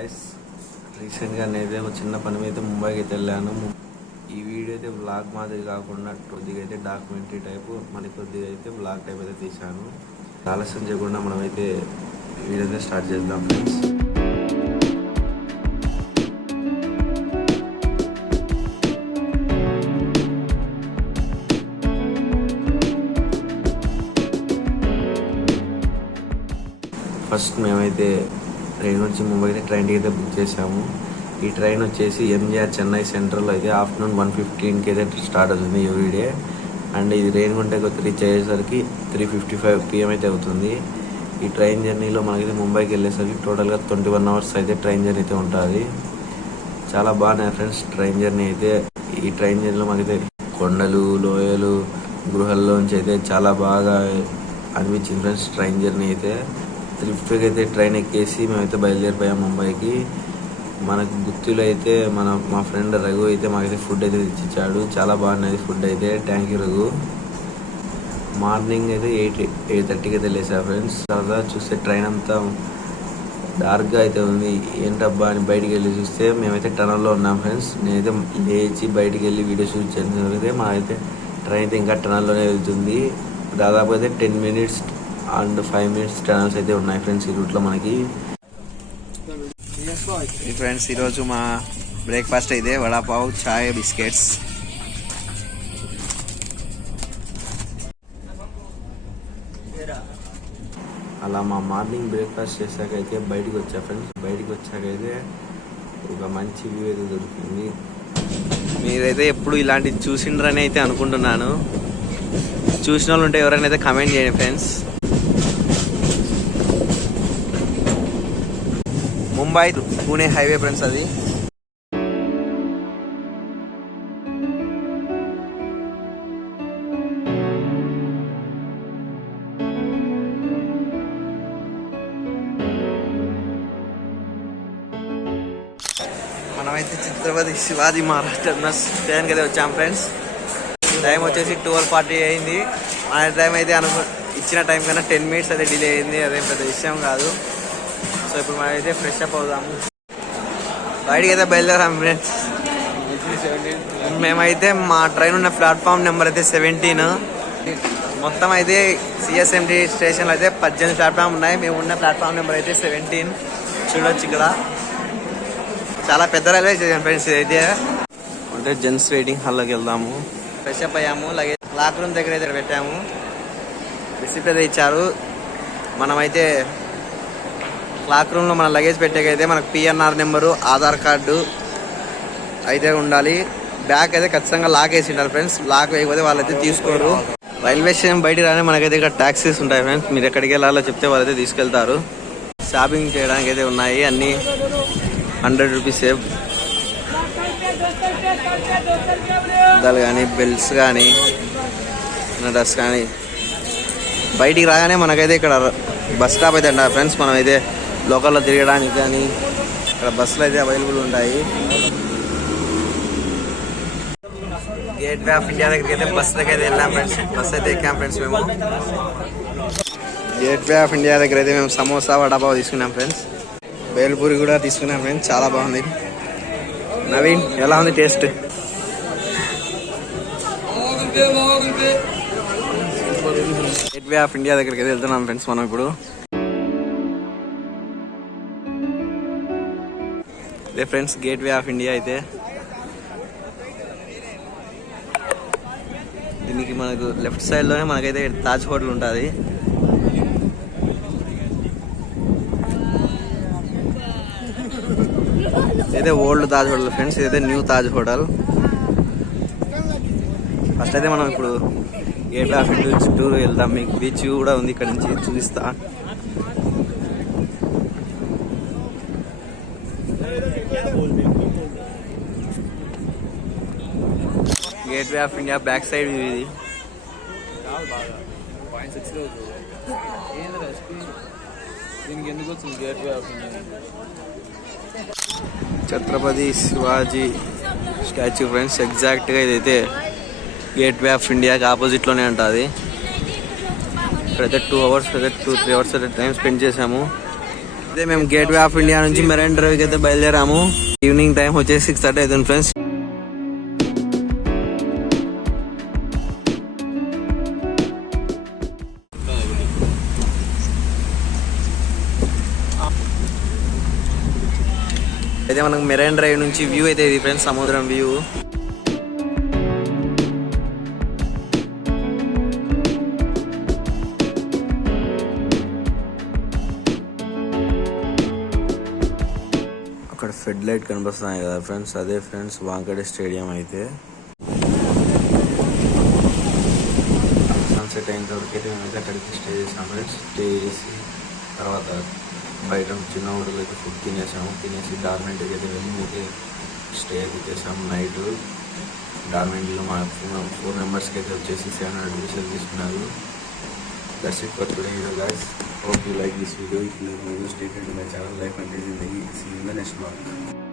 Guys, రీసెంట్గా నేనైతే ఒక చిన్న పని మీద ముంబైకి అయితే వెళ్ళాను. ఈ వీడియో అయితే బ్లాగ్ మాదిరి కాకుండా కొద్దిగా అయితే డాక్యుమెంటరీ టైపు, మనకి కొద్దిగా అయితే బ్లాగ్ టైప్ అయితే తీశాను. ఆలస్యం చేయకుండా మనమైతే వీడియో అయితే స్టార్ట్ చేద్దాం ఫ్రెండ్స్. ఫస్ట్ మేమైతే ట్రైన్ వచ్చి ముంబై అయితే ట్రైన్ టికెట్ అయితే బుక్ చేసాము. ఈ ట్రైన్ వచ్చేసి ఎంజిఆర్ చెన్నై సెంట్రల్ అయితే ఆఫ్టర్నూన్ 1:15కి అయితే స్టార్ట్ అవుతుంది ఎవ్రీడే. అండ్ ఇది రేణిగుంటకి రీచ్ అయ్యేసరికి 3:55 PM అయితే అవుతుంది. ఈ ట్రైన్ జర్నీలో మనకైతే ముంబైకి వెళ్ళేసరికి టోటల్గా 21 hours అయితే ట్రైన్ జర్నీ అయితే ఉంటుంది. చాలా బాగున్నాయి ఫ్రెండ్స్ ట్రైన్ జర్నీ అయితే. ఈ ట్రైన్ జర్నీలో మనకైతే కొండలు, లోయలు, గృహాల్లోంచి అయితే చాలా బాగా అనిపించింది ఫ్రెండ్స్ ట్రైన్ జర్నీ అయితే. త్రిప్కి అయితే ట్రైన్ ఎక్కేసి మేమైతే బయలుదేరిపోయాం ముంబైకి. మనకు గుత్తిలో అయితే మా ఫ్రెండ్ రఘు అయితే మాకైతే ఫుడ్ అయితే తెచ్చిచ్చాడు. చాలా బాగున్నది ఫుడ్ అయితే. Thank you Raghu. మార్నింగ్ అయితే 8:30కి అయితే లేసా ఫ్రెండ్స్. తర్వాత చూస్తే ట్రైన్ అంతా డార్క్గా అయితే ఉంది. ఏంటబ్బా అని బయటికి వెళ్ళి చూస్తే మేమైతే టనల్లో ఉన్నాం ఫ్రెండ్స్. నేనైతే లేచి బయటికి వెళ్ళి వీడియో షూట్ చేస్తే మాకైతే ట్రైన్ అయితే ఇంకా టనల్లోనే వెళ్తుంది. దాదాపు అయితే 10 minutes అండ్ 5 minutes టనల్స్ అయితే ఉన్నాయి ఫ్రెండ్స్ ఈ రూట్లో మనకి. ఫ్రెండ్స్ ఈరోజు మా బ్రేక్ఫాస్ట్ అయితే వడాపావ్, చాయ్, బిస్కెట్స్. అలా మా మార్నింగ్ బ్రేక్ఫాస్ట్ చేశాకైతే బయటకు వచ్చా ఫ్రెండ్స్. బయటకు వచ్చాకైతే ఒక మంచి వ్యూ అయితే దొరికింది. మీరైతే ఎప్పుడు ఇలాంటివి చూసిండ్రని అయితే అనుకుంటున్నాను. చూసిన వాళ్ళు ఉంటే ఎవరైనా అయితే కమెంట్ చేయండి friends. Mumbai Pune highway friends అది. మనమైతే ఛత్రపతి శివాజీ మహారాజ్ టర్మినస్ ట్రైన్కి అయితే వచ్చాం ఫ్రెండ్స్. టైం వచ్చేసి 12:40 అయింది. మన టైం అయితే ఇచ్చిన టైం కన్నా 10 minutes అయితే డిలే అయింది. అదేం పెద్ద విషయం కాదు. సో ఇప్పుడు మనం అయితే ఫ్రెష్ అప్ అవుదాము. బయటికి అయితే బయలుదేరాము ఫ్రెండ్స్. మేమైతే మా ట్రైన్ ఉన్న ప్లాట్ఫామ్ నెంబర్ అయితే 17. మొత్తం అయితే సిఎస్ఎంటీ స్టేషన్లో అయితే 18 ప్లాట్ఫామ్ ఉన్నాయి. మేము ఉన్న ప్లాట్ఫామ్ నెంబర్ అయితే 17. చూడొచ్చు ఇక్కడ చాలా పెద్ద రైల్వే స్టేషన్ ఫ్రెండ్స్. ఇదైతే అంటే జెంట్స్ వెయిటింగ్ హాల్లోకి వెళ్దాము. ఫ్రెష్ అప్ అయ్యాము. లగేజ్ లాక్ రూమ్ దగ్గర అయితే పెట్టాము. రిసిప్ట్ అయితే ఇచ్చారు. మనమైతే క్లాక్ రూమ్లో మన లగేజ్ పెట్టేకైతే మనకు PNR నెంబరు, ఆధార్ కార్డు అయితే ఉండాలి. బ్యాగ్ అయితే ఖచ్చితంగా లాక్ వేసి ఉండాలి ఫ్రెండ్స్. లాక్ వేయకపోతే వాళ్ళైతే తీసుకోరు. రైల్వే స్టేషన్ బయటికి రాని మనకైతే ఇక్కడ ట్యాక్సీస్ ఉంటాయి ఫ్రెండ్స్. మీరు ఎక్కడికి వెళ్ళాలో చెప్తే వాళ్ళైతే తీసుకెళ్తారు. షాపింగ్ చేయడానికి అయితే ఉన్నాయి అన్నీ 100 rupees. అద్దాలు కానీ, బెల్ట్స్ కానీ, డ్రెస్ కానీ. బయటికి రాగానే మనకైతే ఇక్కడ బస్ స్టాప్ అయితే ఉంటాయి ఫ్రెండ్స్. మనమైతే లోకల్లో తిరగడానికి కానీ ఇక్కడ బస్సులు అయితే అవైలబుల్ ఉంటాయి. గేట్ వే ఆఫ్ ఇండియా దగ్గరికి అయితే బస్ దగ్గర అయితే వెళ్ళాం ఫ్రెండ్స్. బస్ అయితే ఎక్కాం ఫ్రెండ్స్. మేము గేట్ వే ఆఫ్ ఇండియా దగ్గర అయితే మేము సమోసా, వడాపావ్ తీసుకున్నాం ఫ్రెండ్స్. బేల్పూరి కూడా తీసుకున్నాం ఫ్రెండ్స్. చాలా బాగుంది. నవీన్ ఎలా ఉంది taste? Gate way of India దగ్గరికి అయితే వెళ్తున్నాం ఫ్రెండ్స్ మనం ఇప్పుడు. ఇదే friends gate way of India అయితే. దీనికి మనకు లెఫ్ట్ సైడ్లోనే మనకైతే తాజ్ హోటల్ ఉంటుంది. ఇదైతే ఓల్డ్ తాజ్ హోటల్ ఫ్రెండ్స్. ఇదైతే న్యూ తాజ్ హోటల్. ఫస్ట్ అయితే మనం ఇప్పుడు గేట్ ఆఫ్ ఇండియా చుట్టూ వెళ్దాం. మీకు బీచ్ కూడా ఉంది ఇక్కడ నుంచి చూపిస్తా. Gateway of India back side ఇది. Chhatrapati Shivaji statue friends. ఎగ్జాక్ట్గా ఇదైతే గేట్ వే ఆఫ్ ఇండియాకి ఆపోజిట్లోనే ఉంటుంది. ఇక్కడైతే 2 hours అయితే 2-3 hours అయితే టైం స్పెండ్ చేసాము. అదే మేము గేట్ వే ఆఫ్ ఇండియా నుంచి మెరైన్ డ్రైవ్కి అయితే బయలుదేరాము. ఈవినింగ్ టైం వచ్చేసి 6:30 అవుతుంది ఫ్రెండ్స్. అయితే మనకు మెరైన్ డ్రైవ్ నుంచి వ్యూ అయితే ఇది ఫ్రెండ్స్, సముద్రం వ్యూ. అక్కడ ఫెడ్ లైట్ కనిపిస్తున్నాయి కదా ఫ్రెండ్స్, అదే ఫ్రెండ్స్ వాంకడే స్టేడియం. అయితే సన్సెట్ అయిన తర్వాత అయితే మేమైతే అక్కడికి స్టే చేసాం ఫ్రెండ్స్. స్టే చేసి తర్వాత బయట చిన్న హోటల్ అయితే ఫుడ్ తినేసి డార్మెంట్కి అయితే వెళ్ళి అయితే స్టే అయితే చేసాము. నైట్ డార్మెంట్లో మా 4 మెంబర్స్కి అయితే వచ్చేసి 700 రూపీస్ తీసుకున్నారు. That's it for today video guys. Hope you like this video. If you like my video, stay tuned to my channel Life and Daily. See you in the next vlog.